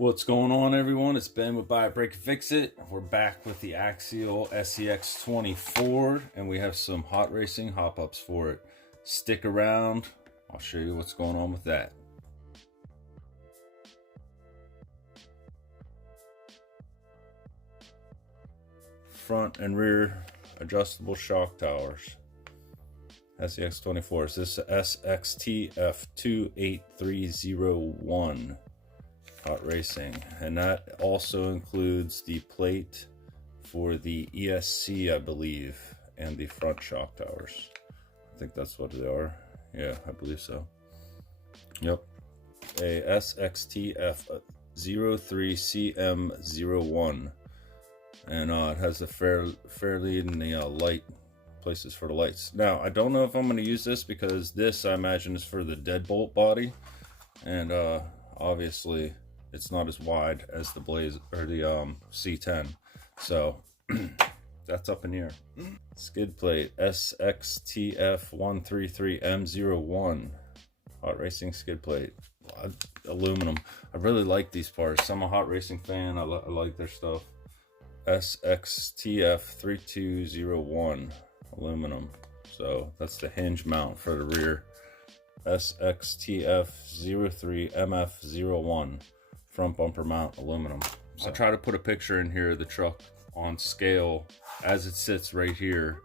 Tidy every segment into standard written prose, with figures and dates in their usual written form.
What's going on, everyone? It's Ben with Buy It, Break It, Fix It. We're back with the Axial SCX24, and we have some hot racing hop-ups for it. Stick around. I'll show you what's going on with that. Front and rear adjustable shock towers. SCX24. This is SXTF28301. Hot racing, and that also includes the plate for the ESC, I believe, and the front shock towers. I think that's what they are. Yeah, I believe so. Yep, a SXTF03CM01, and it has a fairly in the light places for the lights. Now, I don't know if I'm going to use this because this, I imagine, is for the deadbolt body, and obviously it's not as wide as the Blaze or the C10, so that's up in here. Skid plate SXTF133M01 hot racing skid plate, aluminum. I really like these parts. I'm a hot racing fan. I like their stuff. SXTF3201 aluminum. So that's the hinge mount for the rear. SXTF03MF01 front bumper mount aluminum. So I try to put a picture in here of the truck on scale as it sits right here.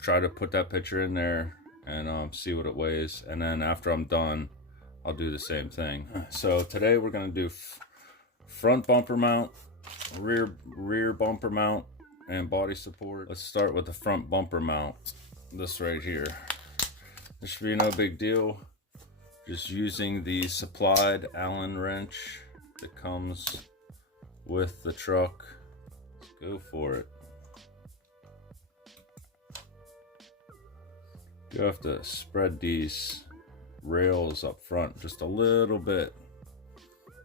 Try to put that picture in there and see what it weighs, and then after I'm done I'll do the same thing. So today we're going to do front bumper mount, rear bumper mount, and body support. Let's start with the front bumper mount. This right here. This should be no big deal. Just using the supplied Allen wrench that comes with the truck. Let's go for it. You have to spread these rails up front just a little bit,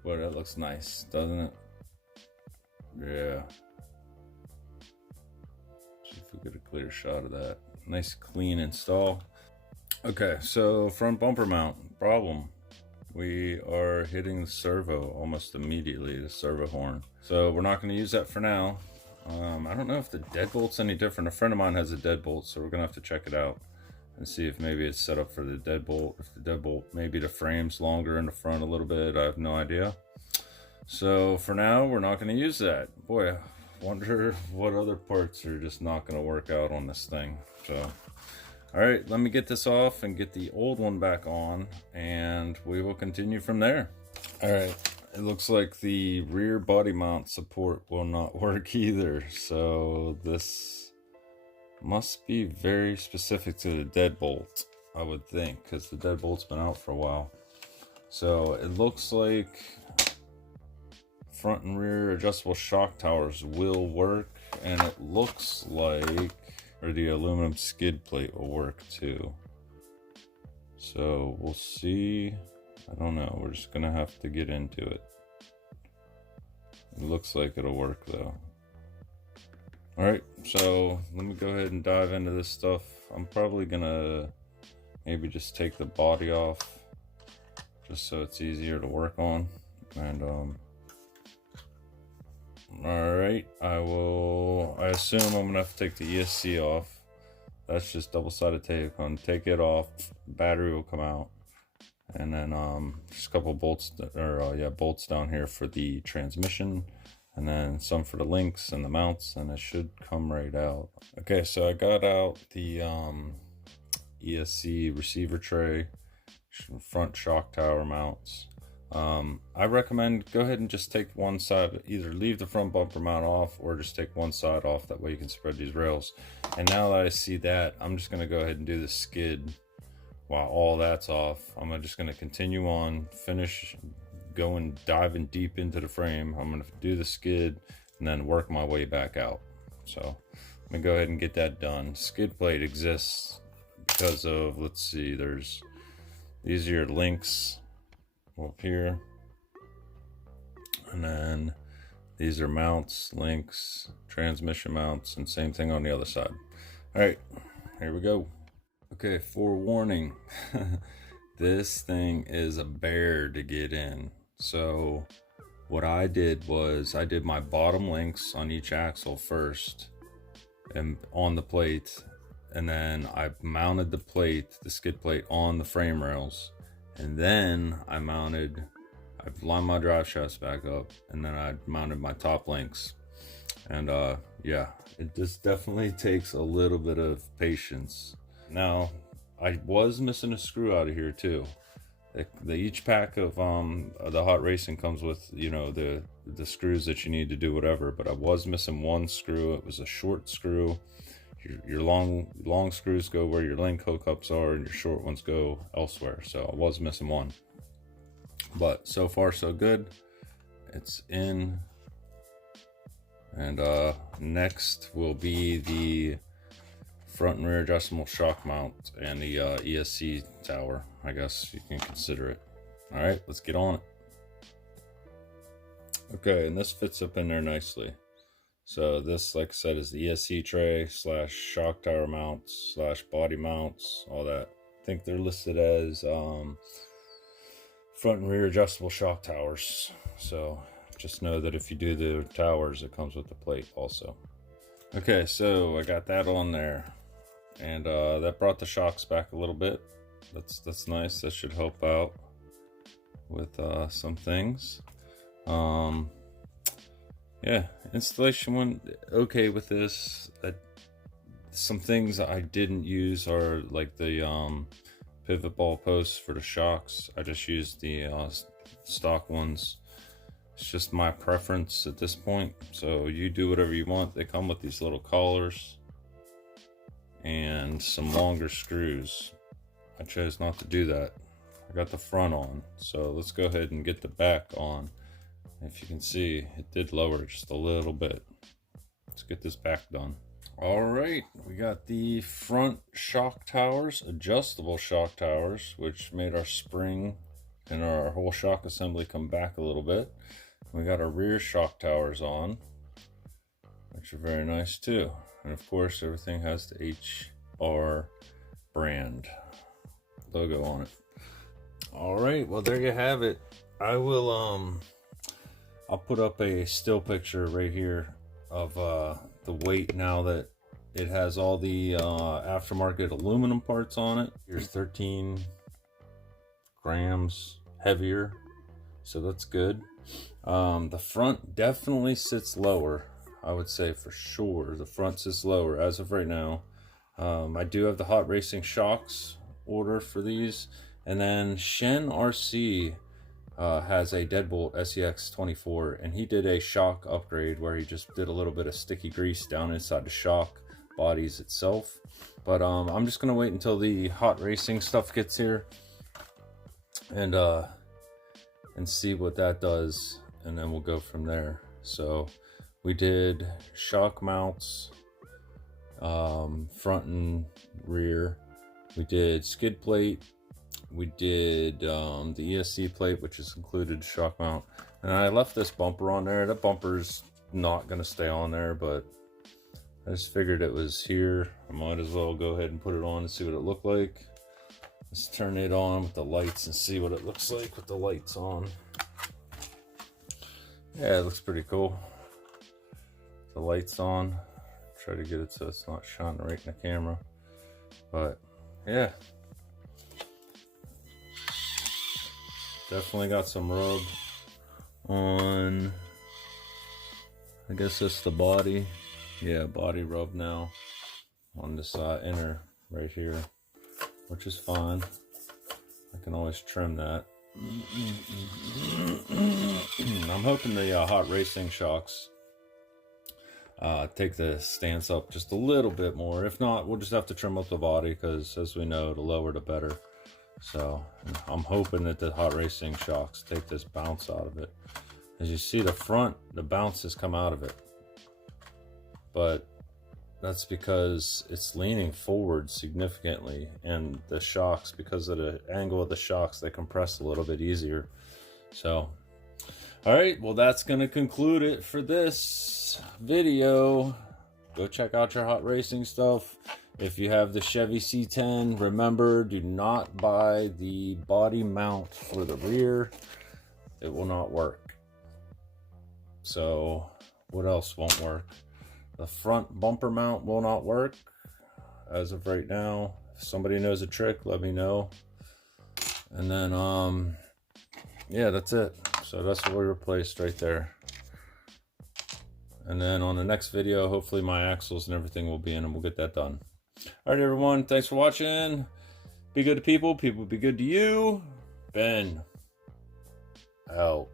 but it looks nice, doesn't it? Yeah. See if we get a clear shot of that. Nice clean install. Okay, so front bumper mount problem. We are hitting the servo almost immediately, the servo horn. So we're not going to use that for now. I don't know if the deadbolt's any different. A friend of mine has a deadbolt, so we're going to have to check it out and see if maybe it's set up for the deadbolt. If the deadbolt, maybe the frame's longer in the front a little bit. I have no idea. So for now, we're not going to use that. Boy, I wonder what other parts are just not going to work out on this thing. So all right, let me get this off and get the old one back on, and we will continue from there. All right, it looks like the rear body mount support will not work either. So this must be very specific to the deadbolt, I would think, because the deadbolt's been out for a while. So it looks like front and rear adjustable shock towers will work, and it looks like the aluminum skid plate will work too. So we'll see. I don't know. We're just gonna have to get into it. It looks like it'll work though. All right, so let me go ahead and dive into this stuff. I'm probably gonna maybe just take the body off just so it's easier to work on. And all right, I assume I'm gonna have to take the ESC off. That's just double-sided tape. I'm gonna take it off, battery will come out, and then just a couple bolts, bolts down here for the transmission, and then some for the links and the mounts, and it should come right out. Okay, so I got out the ESC receiver tray, front shock tower mounts. I recommend go ahead and just take one side, either leave the front bumper mount off or just take one side off. That way you can spread these rails. And now that I see that, I'm just going to go ahead and do the skid while all that's off. I'm just going to continue on, finish going, diving deep into the frame. I'm going to do the skid and then work my way back out. So I'm going to go ahead and get that done. Skid plate exists because of, let's see, there's these are your links up here, and then these are mounts, links, transmission mounts, and same thing on the other side. All right, here we go. Okay, forewarning. This thing is a bear to get in. So What I did was I did my bottom links on each axle first and on the plate, and then I mounted the plate, the skid plate, on the frame rails, and then I lined my drive shafts back up, and then I mounted my top links. And yeah, it just definitely takes a little bit of patience. Now, I was missing a screw out of here too. Each pack of the Hot Racing comes with, you know, the screws that you need to do whatever, but I was missing one screw. It was a short screw. Your long screws go where your link hookups are, and your short ones go elsewhere. So I was missing one, but so far so good. It's in. And next will be the front and rear adjustable shock mount and the ESC tower, I guess you can consider it. All right, let's get on it. Okay, and this fits up in there nicely. So this, like I said, is the ESC tray / shock tower mounts / body mounts, all that. I think they're listed as front and rear adjustable shock towers. So just know that if you do the towers, it comes with the plate also. Okay, so I got that on there, and that brought the shocks back a little bit. That's nice. That should help out with some things. Yeah, installation went okay with this. Some things I didn't use are like the pivot ball posts for the shocks. I just used the stock ones. It's just my preference at this point, so you do whatever you want. They come with these little collars and some longer screws. I chose not to do that. I got the front on, so let's go ahead and get the back on. If you can see, it did lower just a little bit. Let's get this back done. All right, we got the front shock towers, adjustable shock towers, which made our spring and our whole shock assembly come back a little bit. We got our rear shock towers on, which are very nice too. And of course, everything has the HR brand logo on it. All right, well, there you have it. I will I'll put up a still picture right here of the weight now that it has all the aftermarket aluminum parts on it. Here's 13 grams heavier, so that's good. The front definitely sits lower. I would say for sure the front sits lower as of right now. I do have the Hot Racing shocks order for these, and then Shen RC has a deadbolt SCX24, and he did a shock upgrade where he just did a little bit of sticky grease down inside the shock bodies itself. But I'm just gonna wait until the Hot Racing stuff gets here and see what that does, and then we'll go from there. So we did shock mounts, front and rear. We did skid plate. We did the ESC plate, which is included shock mount. And I left this bumper on there. That bumper's not going to stay on there, but I just figured it was here. I might as well go ahead and put it on and see what it looked like. Let's turn it on with the lights and see what it looks like with the lights on. Yeah, it looks pretty cool. The lights on. Try to get it so it's not shining right in the camera. But yeah. Definitely got some rub on, I guess that's the body. Yeah, body rub now on this inner right here, which is fine. I can always trim that. I'm hoping the Hot Racing shocks take the stance up just a little bit more. If not, we'll just have to trim up the body, because as we know, the lower the better. So I'm hoping that the Hot Racing shocks take this bounce out of it. As you see, the front, the bounce has come out of it, but that's because it's leaning forward significantly, and the shocks, because of the angle of the shocks, they compress a little bit easier. So all right, well, that's going to conclude it for this video. Go check out your Hot Racing stuff. If you have the Chevy C10, remember, do not buy the body mount for the rear. It will not work. So what else won't work? The front bumper mount will not work as of right now. If somebody knows a trick, let me know. And then yeah, that's it. So that's what we replaced right there. And then on the next video, hopefully my axles and everything will be in and we'll get that done. All right, everyone, thanks for watching. Be good to people, people be good to you. Ben out.